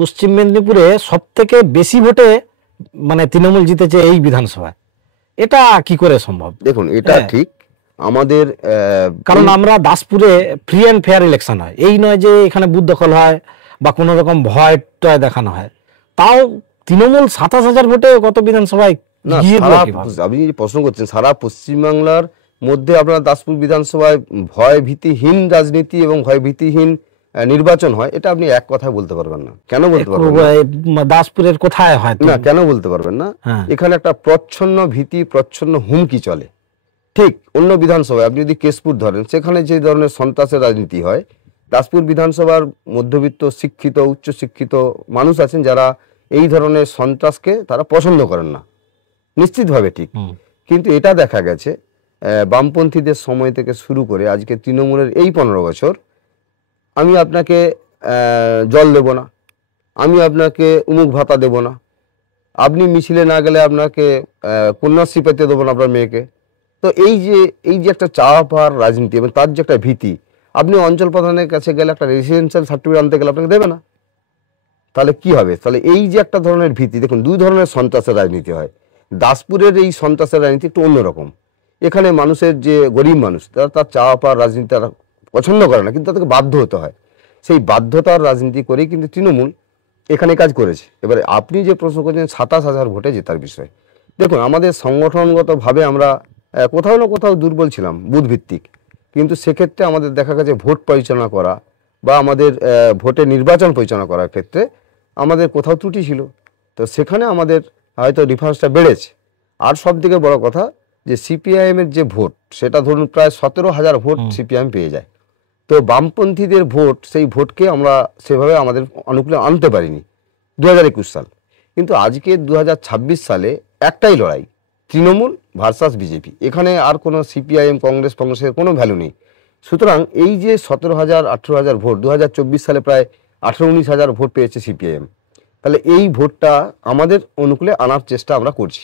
পশ্চিম মেদিনীপুরে সব থেকে বেশি ভোটে মানে তৃণমূল জিতেছে এই বিধানসভায়, এটা কি করে সম্ভব? দেখুন, এটা ঠিক আমাদের, কারণ আমরা দাসপুরে ফ্রি অ্যান্ড ফেয়ার ইলেকশন হয়, এই নয় যে এখানে বুথ দখল হয় বা কোনো রকম ভয় টয় দেখানো হয়। তাও তৃণমূল 27,000 ভোটে কত বিধানসভায় গিয়ে দিল কিভাবে? আপনি যে প্রশ্ন করছেন, সারা পশ্চিমবাংলার মধ্যে আপনার দাসপুর বিধানসভায় ভয় ভীতিহীন রাজনীতি এবং ভয় ভীতিহীন নির্বাচন হয়, এটা আপনি এক কথায় বলতে পারবেন না। কেন বলতে পারবেন না? দাসপুরের কোথায় হয় না, কেন বলতে পারবেন না? এখানে একটা প্রচ্ছন্ন ভীতি, প্রচ্ছন্ন হুমকি চলে। ঠিক অন্য বিধানসভায় আপনি যদি কেশপুর ধরেন, সেখানে যে ধরনের সন্ত্রাসের রাজনীতি হয়, দাসপুর বিধানসভার মধ্যবিত্ত শিক্ষিত উচ্চশিক্ষিত মানুষ আছেন যারা এই ধরনের সন্ত্রাসকে তারা পছন্দ করেন না, নিশ্চিতভাবে ঠিক। কিন্তু এটা দেখা গেছে বামপন্থীদের সময় থেকে শুরু করে আজকে তৃণমূলের এই 15 বছর, আমি আপনাকে জল দেব না, আমি আপনাকে উমুক ভাতা দেব না, আপনি মিছিলে না গেলে আপনাকে কন্যাশ্রী পেতে দেবো না আপনার মেয়েকে। তো এই যে একটা চাওয়া পাওয়ার রাজনীতি এবং তার যে একটা ভীতি, আপনি অঞ্চল প্রধানের কাছে গেলে একটা রেসিডেন্সিয়াল সার্টিফিকেট আনতে গেলে আপনাকে দেবে না, তাহলে কি হবে? তাহলে এই যে একটা ধরনের ভীতি, দেখুন দুই ধরনের সন্ত্রাসের রাজনীতি হয়। দাসপুরের এই সন্ত্রাসের রাজনীতি একটু অন্যরকম। এখানে মানুষের যে গরিব মানুষ, তারা তার চাওয়া পাওয়ার রাজনীতি তারা পছন্দ করে না, কিন্তু তাদেরকে বাধ্য হতে হয়। সেই বাধ্যতার রাজনীতি করেই কিন্তু তৃণমূল এখানে কাজ করেছে। এবারে আপনি যে প্রশ্ন করছেন 27,000 ভোটে জেতার বিষয়, দেখুন আমাদের সংগঠনগতভাবে আমরা কোথাও না কোথাও দুর্বল ছিলাম বুথ ভিত্তিক, কিন্তু সেক্ষেত্রে আমাদের দেখা গেছে ভোট পরিচালনা করা বা আমাদের ভোটে নির্বাচন পরিচালনা করার ক্ষেত্রে আমাদের কোথাও ত্রুটি ছিল। তো সেখানে আমাদের হয়তো ডিফারেন্সটা বেড়েছে। আর সব থেকে বড় কথা যে সিপিআইএমের যে ভোট, সেটা ধরুন প্রায় 17,000 ভোট সিপিআইএম পেয়ে যায়। তো বামপন্থীদের ভোট, সেই ভোটকে আমরা সেভাবে আমাদের অনুকূলে আনতে পারিনি 2021 সাল। কিন্তু আজকে 2026 সালে একটাই লড়াই, তৃণমূল ভার্সাস বিজেপি। এখানে আর কোনো সিপিআইএম কংগ্রেসের কোনো ভ্যালু নেই। সুতরাং এই যে 17,000 18,000 ভোট, 2024 সালে প্রায় 18-19,000 ভোট পেয়েছে সিপিআইএম, তাহলে এই ভোটটা আমাদের অনুকূলে আনার চেষ্টা আমরা করছি।